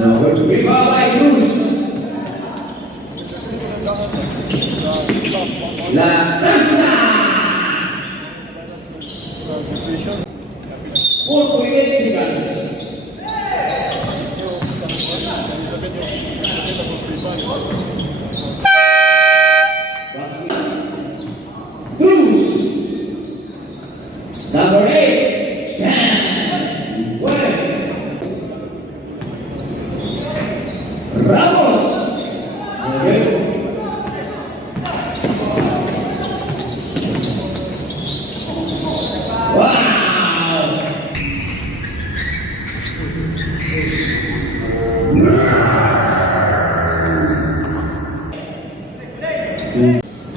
Number 3 by Cruz. La Casa. 4.8 seconds. Cruz. Number 8. Ramos.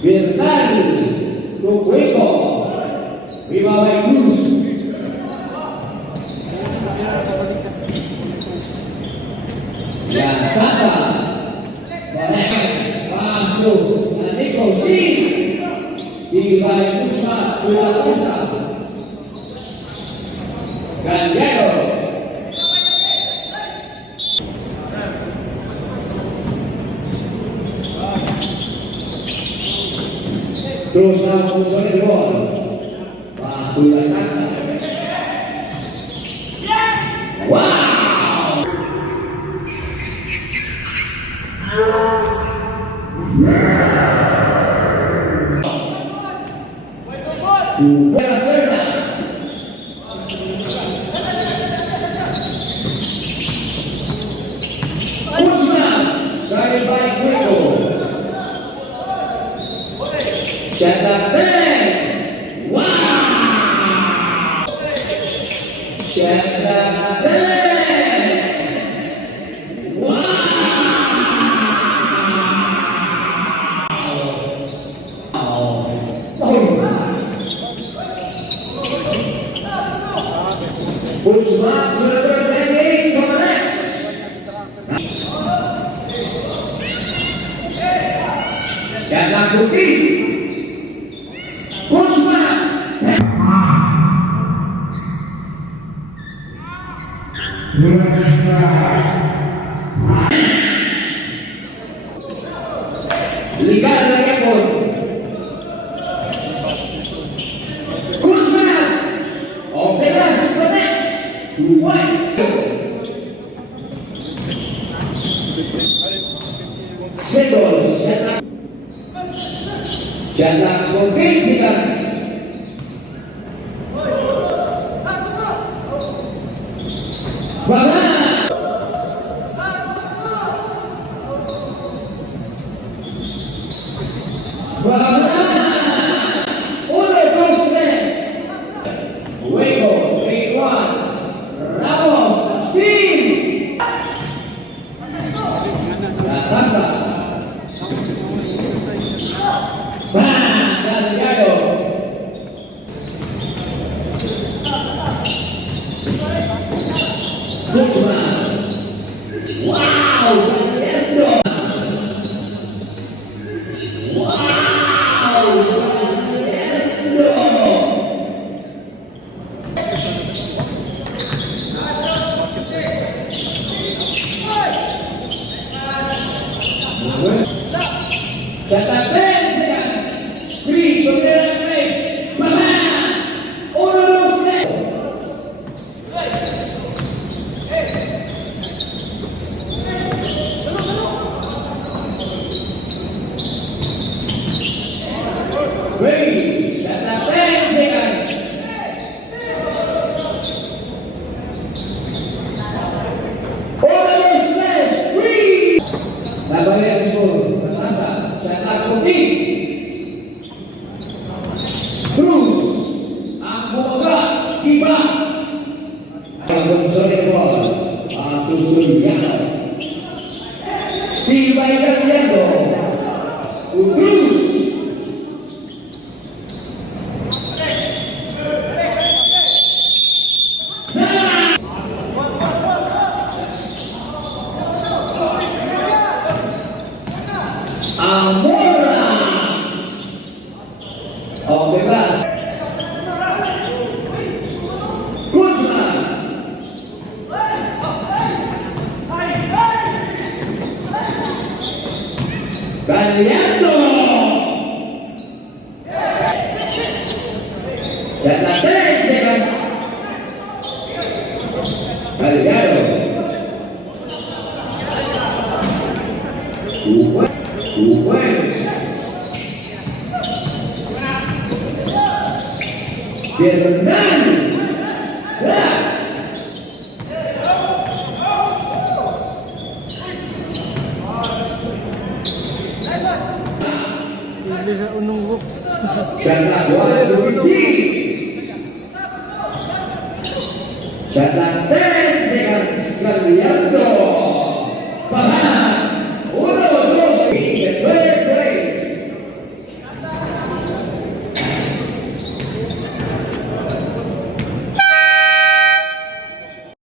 Bernardo do Hueco. Viva by Cruz. La Casa. Masuk. Nico C. Viva by Cruz. La Casa. Gallego. Terus langsung solid gol. Waktu La Casa. Wow. Buena Serna. Usman. Guided by Guido. Chandler. Wow! Chandler. Usman bermain correct. Chandler Putih. Usman. Ligado lagi pun. Usman. Operas connect. 2-1. Seconds. Jangan berpikir. Guzman. Ganando. Dan 10 seconds. Gallardo. 2 points. 10 Hindi sa unong book. Dan 2 Luigi.